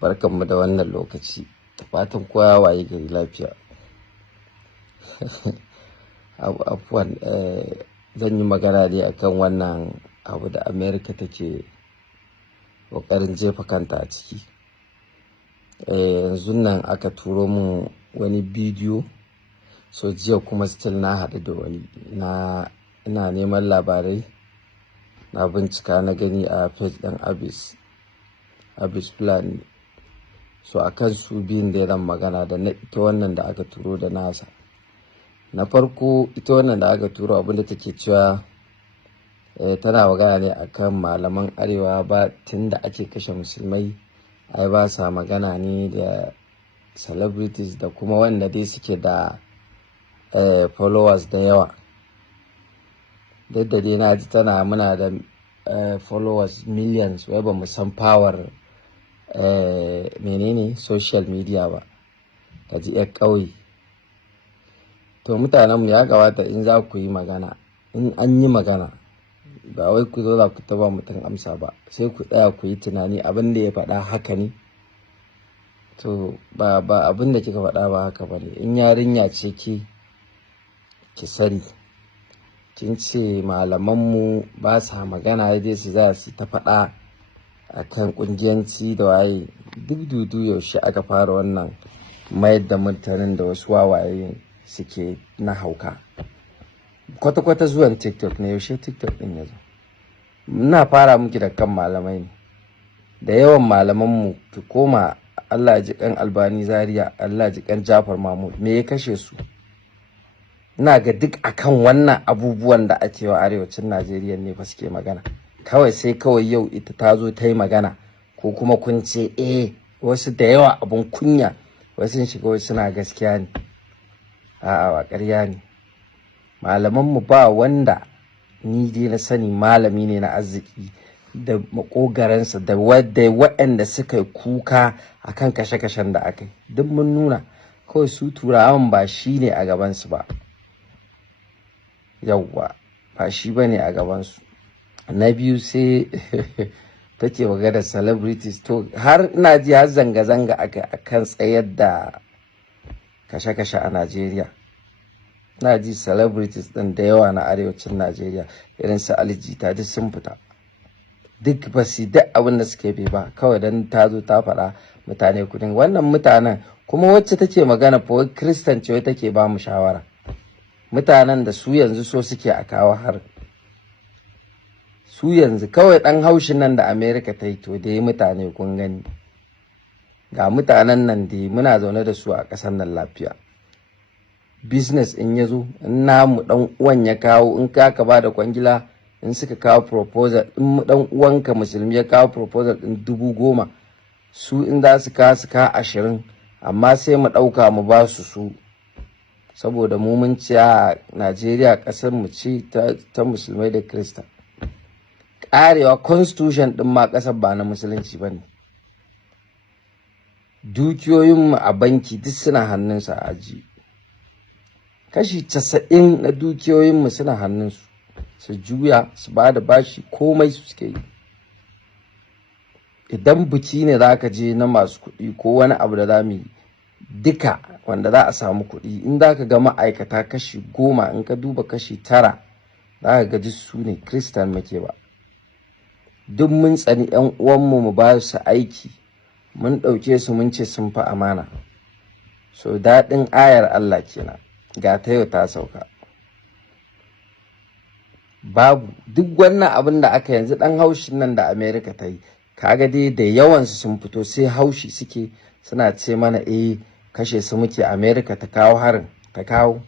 barkanmu da wannan lokaci. Fatan kowa waye gari lafiya. Afuwan zan yi magana ne akan wannan abu da America take ƙoƙarin jefa kanta a ciki. Yanzu nan aka turo min wani bidiyo, so jiya kuma still na haɗu da wani ina neman labarai na bincika na gani a page ɗin Abis Fulani. So akan su biyun da ran magana da na ita wannan da aka turo da nasa. Na farko ita wannan da aka turo abinda take cewa tana magana ne akan malaman arewa ba tunda ake kashe musulmai ai ba sa magana ne da celebrities da kuma wanda dai suke da followers da yawa. Duk da dai na ji tana muna da followers millions, wai ba mu san power menene social media ba. Ka ji yar ƙauye. To mutanenmu ya kamata in za ku yi magana, in an yi magana ba wai ku zo za ku taba mutum amsa ba, sai ku tsaya ku yi tunani abin da ya faɗa haka ne. To ba abin da kika faɗa ba haka ba ne. In yarinya ce ki sani, kin ce malamanmu ba sa magana dai su za su ta faɗa akan ƙungiyanci da waye. Duk dudu yaushe aka fara wannan mayar da mutanen da wasu wawaye suke na hauka. Kwata-kwata zuwan TikTok ne, yaushe TikTok ɗin ya zo. Muna fara miki da kan malamai ne. Da yawan malamanmu ki koma Allah ji kan Albani Zaria, Allah ji kan Jafar Mahmud, me ya kashe su? Ina ga duk akan wannan abubuwan da ake wa arewacin Najeriya ne fa suke magana. Kawai sai kawai yau ita ta zo ta yi magana, ko kuma kun ce wasu da yawa abun kunya, wasu sun shiga wasu suna gaskiya ne. A'a ba ƙarya ne. Malamanmu ba wanda ni dai na sani malami ne na arziki da makogaransa da waɗanda suka yi kuka akan kashe-kashen da aka yi. Duk mun nuna, kawai su turawan ba shi ne a gabansu ba. Yawwa ba shi ba ne a gabansu. Na biyu sai take magana celebrities, to har ina ji har zanga-zanga akan tsayar da kashe-kashe a Najeriya. Na ji celebrities ɗin da yawa na arewacin Najeriya irin su Ali Jita duk sun fita. Duk ba su duk abin da suke bi ba, kawai dan ta zo ta faɗa mutane kudin. Wannan mutanen kuma wacce take magana fa wai Christian ce, wai take ba mu shawara. Mutanen da su yanzu so suke a kawo har su yanzu kawai ɗan haushin nan da America ta yi, to dai mutane kun gani. Ga mutanen nan dai muna zaune da su a ƙasar nan lafiya. Business in ya zo, in namu ɗan uwan ya kawo, in ka ba da kwangila, in suka kawo proposal, in ɗan uwanka musulmi ya kawo proposal ɗin 10,000, su in za su kawo 20, amma sai mu ɗauka mu ba su. Saboda mu mun ci a Najeriya ƙasar mu ce ta musulmai da Kirista. Ƙarewa constitution ɗin ma ƙasar ba na musulunci ba ne. Dukiyoyinmu a banki duk suna hannunsa a aji. Kashi 90 na dukiyoyinmu suna hannunsu. Su juya, su ba da bashi, komai su suke yi. Idan biki ne za ka je na masu kuɗi ko wani abu da za mu yi, duka wanda za a samu kuɗi, in za ka ga ma'aikata kashi 10, in ka duba kashi 9 za ka ga duk su ne Christian muke ba. Duk mun tsani 'yan uwanmu mu ba su aiki, mun ɗauke su mun ce sun fi amana. So daɗin ayar Allah kenan, ga ta yau ta sauka. Babu duk wannan abin da aka yanzu ɗan haushin nan da America ta yi, kaga dai da yawansu sun fito sai haushi suke, suna ce mana kashe su muke. America ta kawo harin, ta kawo.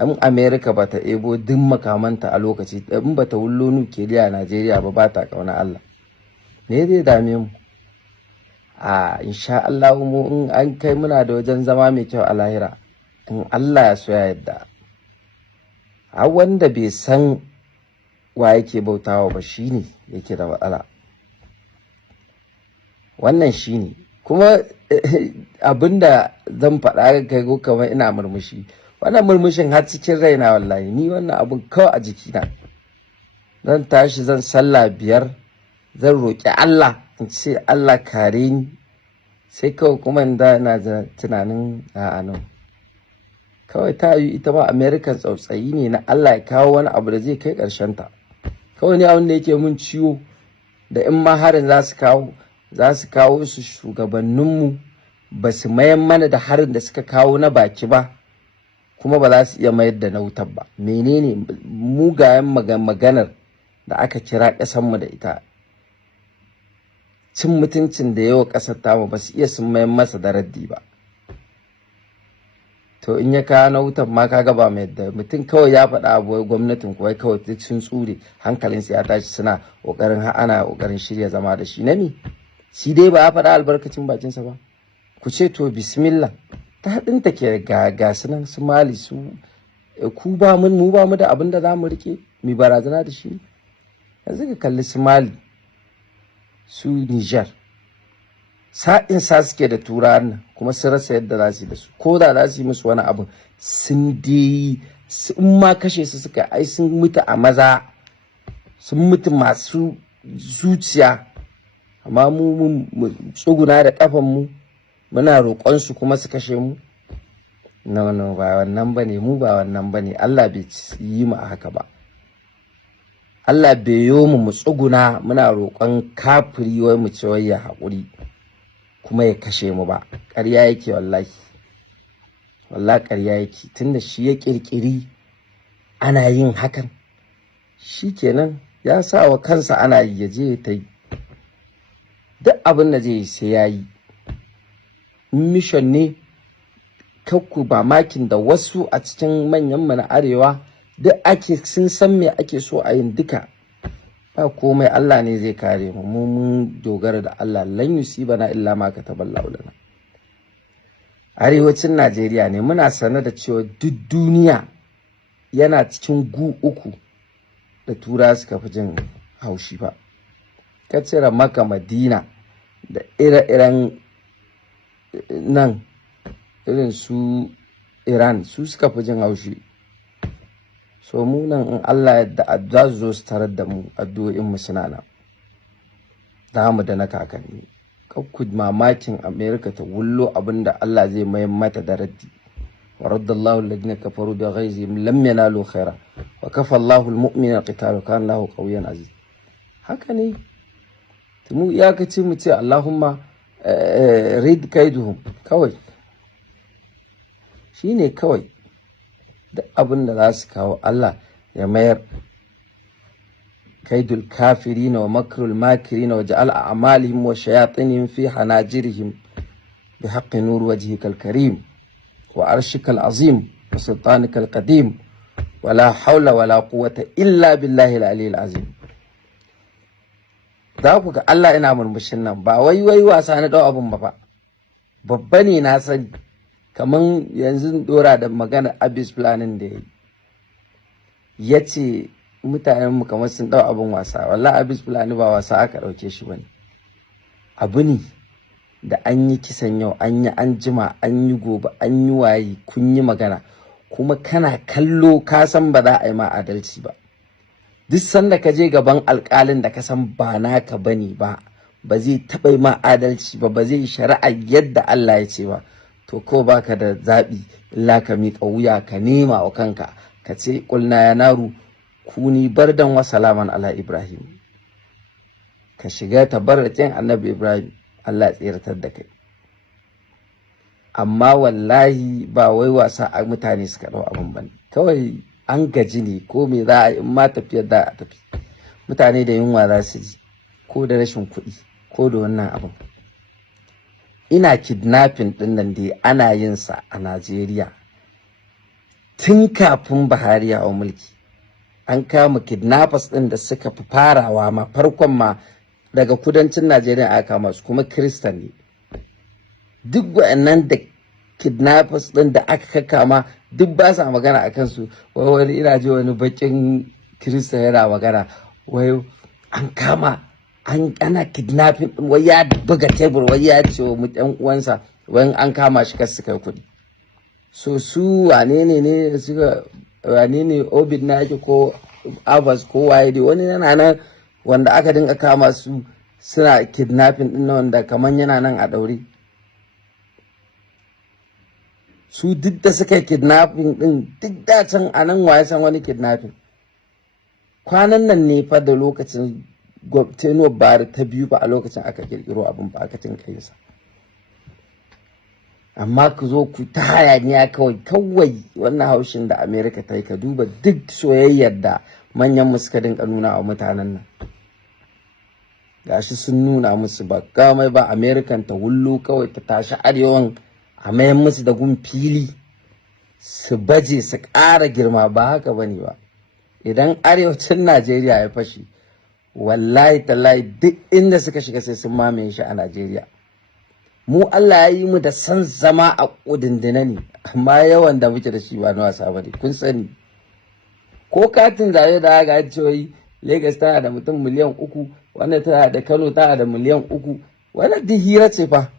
In America ba ta ebo duk makamanta a lokaci, in ba ta wullo nukiliya a Najeriya ba ta kauna Allah. Me zai dame mu? Insha Allah mu in an kai muna da wajen zama mai kyau a lahira, in Allah ya so ya yadda. A wanda bai san wa yake bautawa ba shine yake da matsala. Wannan shine kuma abinda zan faɗa kai ko kamar ina murmushi. Wannan murmushin har cikin raina wallahi, ni wannan abun kawai a jikina. Zan tashi zan sallah 5, zan roƙi Allah in ce Allah kare ni, sai kawai kuma da na tunanin a nan kawai ta yi ita ba American tsautsayi ne na Allah ya kawo wani abu da zai kai ƙarshen ta. Kawai ne abin da yake mun ciwo da in ma harin za su kawo su shugabanninmu ba su mayan mana da harin da suka kawo na baki ba, kuma ba za su iya mayar da na wutar ba. Menene mugayen maganar da aka kira ƙasarmu da ita, cin mutuncin da yawa ƙasar tamu ba su iya sun mayan masa da raddi ba. To in ya kawo na wutar ma kaga ba mai da mutum kawai ya faɗa abu gwamnatin kuwa kawai duk sun tsure hankalinsu ya tashi suna ana ƙoƙarin shirya zama da shi na me shi dai ba ya faɗa albarkacin bakinsa ba. Ku ce to bismillah, ta haɗinta ke ga su nan su Mali su mu ba mu da abin da za mu rike mai barazana da shi. Yanzu ka kalli su Mali su Niger sa'in sa suke da turawan nan kuma sun rasa yadda za su yi da su, ko da za su yi musu wani abu sun dai in ma kashe su suka ai sun mutu a maza, sun mutu masu zuciya. Amma mu tsuguna da kafan mu muna roƙon su kuma su kashe mu. No ba wannan bane, mu ba wannan bane. Allah bai yi mu a haka ba. Allah bai yo mu tsuguna muna roƙon kafiri wai mu ce wai ya haƙuri kuma ya kashe mu ba. Ƙarya yake wallahi ƙarya yake. Tunda shi ya ƙirƙiri ana yin hakan, shi kenan ya sa wa kansa ana yi, ya je ta yi duk abin da zai yi sai ya yi. Mission ne kakku ba makin da wasu a cikin manyan mu na arewa duk sun san me ake so a yin duka. Ba komai, Allah ne zai kare mu, mun dogara da Allah. Lan yusibana illa ma kataballahu lana. Arewacin Najeriya ne muna sanar da cewa duk duniya yana cikin uku da tura suka fi jin haushi ba. Ka cire Makka, Madina da ire-iren nan irin su Iran, su suka fi jin haushi. So mu nan in Allah yadda za su zo su tarar da mu, addu'o'in mu suna nan, za mu da na kakanni. Kakku mamakin America ta wullo abinda Allah zai mayar mata da raddi. wa raddallahu alladhina kafaru bi ghaizihim lam yanalu khaira wa kafa Allahu almu'minina qitalu kana Allahu qawiyyan aziz. Haka ne, mu iyakaci mu ce Allahumma rid kaiduhum kawai, shine kawai da abin da za su kawo Allah ya mayar. kaidul kafirina wa makrul makirina wa ja'al a'malihim wa shayatinihim fi hanajirihim bi haqqi nur wajhikal karim wa arshikal azim wa sultanikal qadim wa la hawla wa la quwwata illa billahi al-aliyyil azim. Za ku ga Allah ina murmushin nan, ba wai wasa na dau abun ba, babba ne na sani. Kaman yanzu dora da magana abis planning da ya ce mutanenmu kamar sun dau abin wasa. Wallahi abis planning ba wasa aka dauke shi bane, abu ne da an yi kisan yau, an yi an jima, an yi gobe, an yi waye, kun yi magana kuma kana kallo ka san ba za a yi ma adalci ba. Duk sanda ka je gaban alƙalin da ka san ba naka bane ba zai taɓa yi ma adalci ba zai yi shari'a yadda Allah ya ce ba, to ko baka da zaɓi illa ka miƙa wuya ka nema wa kanka ka ce ƙulna ya naru kuni bardan wa salaman ala Ibrahim, ka shiga tabarrakin annabi Ibrahim, Allah tsiratar da kai. Amma wallahi ba wai wasa a mutane suka ɗau abin bane, kawai an gaji ne ko me za a yi, in ma tafiyar da a tafi. Mutane da yunwa za su ji, ko da rashin kuɗi ko da wannan abin. Ina kidnapping ɗin nan dai ana yin sa a Najeriya tun kafin Buhari ya hau mulki. An kama kidnappers ɗin da suka fi farawa ma, farkon ma daga kudancin Najeriya aka kama su, kuma Kiristan ne. Duk waɗannan da kidnappers ɗin da aka kama duk ba sa magana a kansu. Wai wani ina ji wani bakin Kirista yana magana, wai an kama ana kidnapping, wai ya buga tebur, wai ya ce wa ɗan uwansa wai an kama shi kar su kai kuɗi. So su wane ne suka, wane ne Obid na yake ko Abbas ko waye dai, wani yana nan wanda aka dinga kama su suna kidnapping din wanda kaman yana nan a daure. su duk da suka kidnapping din duk da can a nan waye san wani kidnapping. Kwanan nan ne fa da lokacin Tenuwar Buhari ta biyu ba a lokacin aka kirkiro abin ba aka tinkaisa. Amma ku zo ku ta hayaniya kawai wannan haushin da America ta yi, ka duba duk soyayyar da manyan mu suka dinka nuna wa mutanen nan. Gashi sun nuna musu ba kamai ba, American ta hullo kawai ta tashi arewan a mayan musu da gun fili su baje su ƙara girma. Ba haka bane ba. Idan arewacin Najeriya ya fashi, wallahi tallahi duk inda suka shiga sai sun mamaye shi a Najeriya. Mu Allah ya yi mu da san zama a kudindina ne, amma yawan da muke da shi ba na wasa bane. Kun sani ko katin zabe da aka ce Lagos tana da mutum miliyan 3, wannan tana da Kano tana da miliyan 3, wannan duk hira ce fa.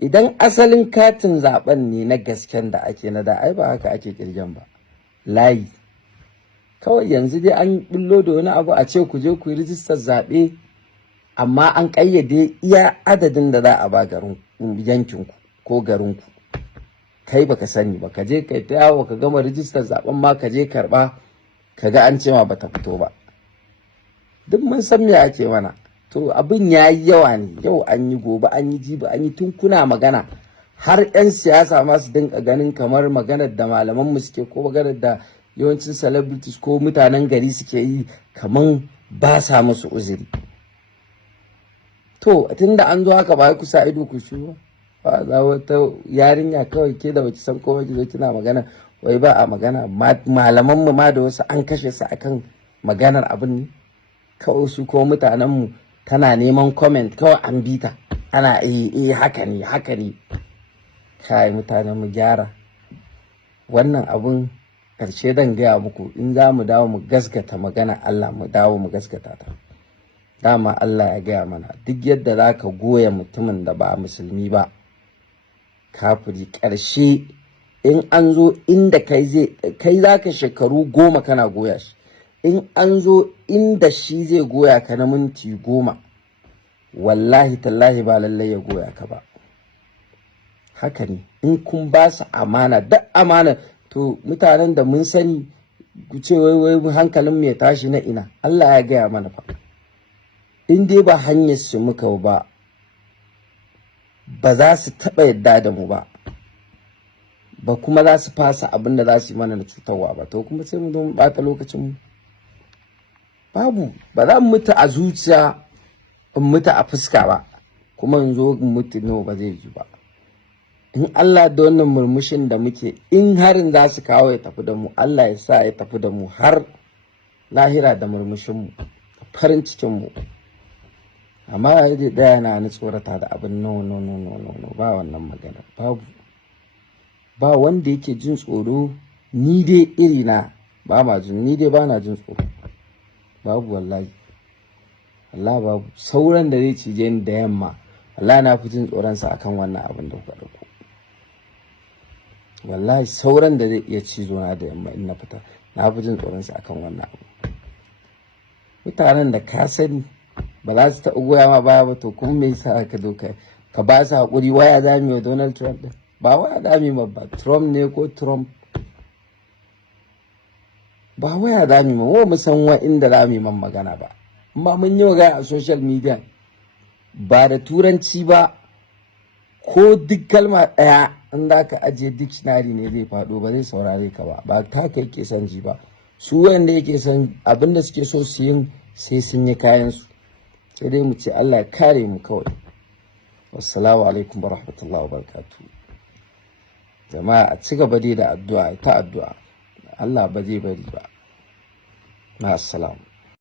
Idan asalin katin zaben ne na gasken da ake na da, ai ba haka ake kirgen ba. Layi kawai yanzu dai an bullo da wani abu a ce ku je ku yi rijistar zaɓe, amma an ƙayyade iya adadin da za a ba garin yankinku ko garinku. Kai baka sani ba, ka je kai ta yawo ka gama rijistar zaben ma ka je karɓa ka ga an ce ma bata fito ba. Duk mun san me ake mana. To abin ya yi yawa ne, yau an yi gobe an yi jibi an yi, tun kuna magana har 'yan siyasa ma su dinka ganin kamar maganar da malaman mu suke ko maganar da yawancin celebrities ko mutanen gari suke yi kaman ba sa musu uzuri. To tunda an zo haka ba ku sa ido ku shi ba za wata yarinya kawai ke da baki san komai ki zo kina magana wai ba a magana. Malaman mu ma da wasu an kashe su akan maganar abin ne. Kawai su ko mutanen mu tana neman comment kawai an bita ana haka ne. Kai mutanen mu gyara wannan abun. Karshe dan gaya muku, in za mu dawo mu gaskata magana Allah, mu dawo mu gaskata ta. Dama Allah ya gaya mana duk yadda za ka goya mutumin da ba musulmi ba, kafiri, ƙarshe in an zo inda kai za ka shekaru 10 kana goya shi, in an zo inda shi zai goya ka na minti 10, wallahi tallahi ba lallai ya goya ka ba. Haka ne, in kun ba su amana, duk amana. To mutanen da mun sani ku ce wai hankalin mu ya tashi na ina. Allah ya gaya mana fa, in dai ba hanyar su muka ba za su taɓa yadda da mu ba kuma za su fasa abin da za su yi mana na cutarwa ba. To kuma sai mu zo mu ɓata lokacin mu. Ba za mu mutu a zuciya in mutu a fuska ba, kuma in zo in mutu nawa ba zai yi ba. In Allah da wannan murmushin da muke, in harin za su kawo ya tafi da mu, Allah ya sa ya tafi da mu har lahira da murmushinmu, farin cikinmu. Amma ya daya na ni tsorata da abin no, ba wannan magana. Ba wanda yake jin tsoro, ni dai irina ni dai ba na jin tsoro. Babu wallahi. Allah babu. Sauran da zai cije ni da yamma, Allah na fi jin tsoronsa akan wannan abin da kuka ɗauko. Wallahi sauran da zai iya cizo na da yamma in na fita, na fi jin tsoronsa akan wannan abu. Mutanen da ka sani ba za su taɓa goya ma baya ba, to kuma me yasa ka doka ka ba su haƙuri? Waya za mu yi wa Donald Trump ɗin? Ba waya za mu yi ba, Trump ne ko Trump. Ba waya za mu yi mu san wa inda za mu yi man magana ba. Amma mun yi magana a social media ba da turanci ba, ko duk kalma ɗaya in za ka ajiye dictionary ne zai faɗo, ba zai saurare ka ba ta kai ke son ji ba. Su wanda yake son abinda suke so su yin sai sun yi kayansu. Sai dai mu ce Allah ya kare mu kawai. Wassalamu alaikum warahmatullahi wabarakatuh. Jama'a a ci gaba dai da addu'a, ta addu'a. Allah ba zai bari ba. Ma'assalam.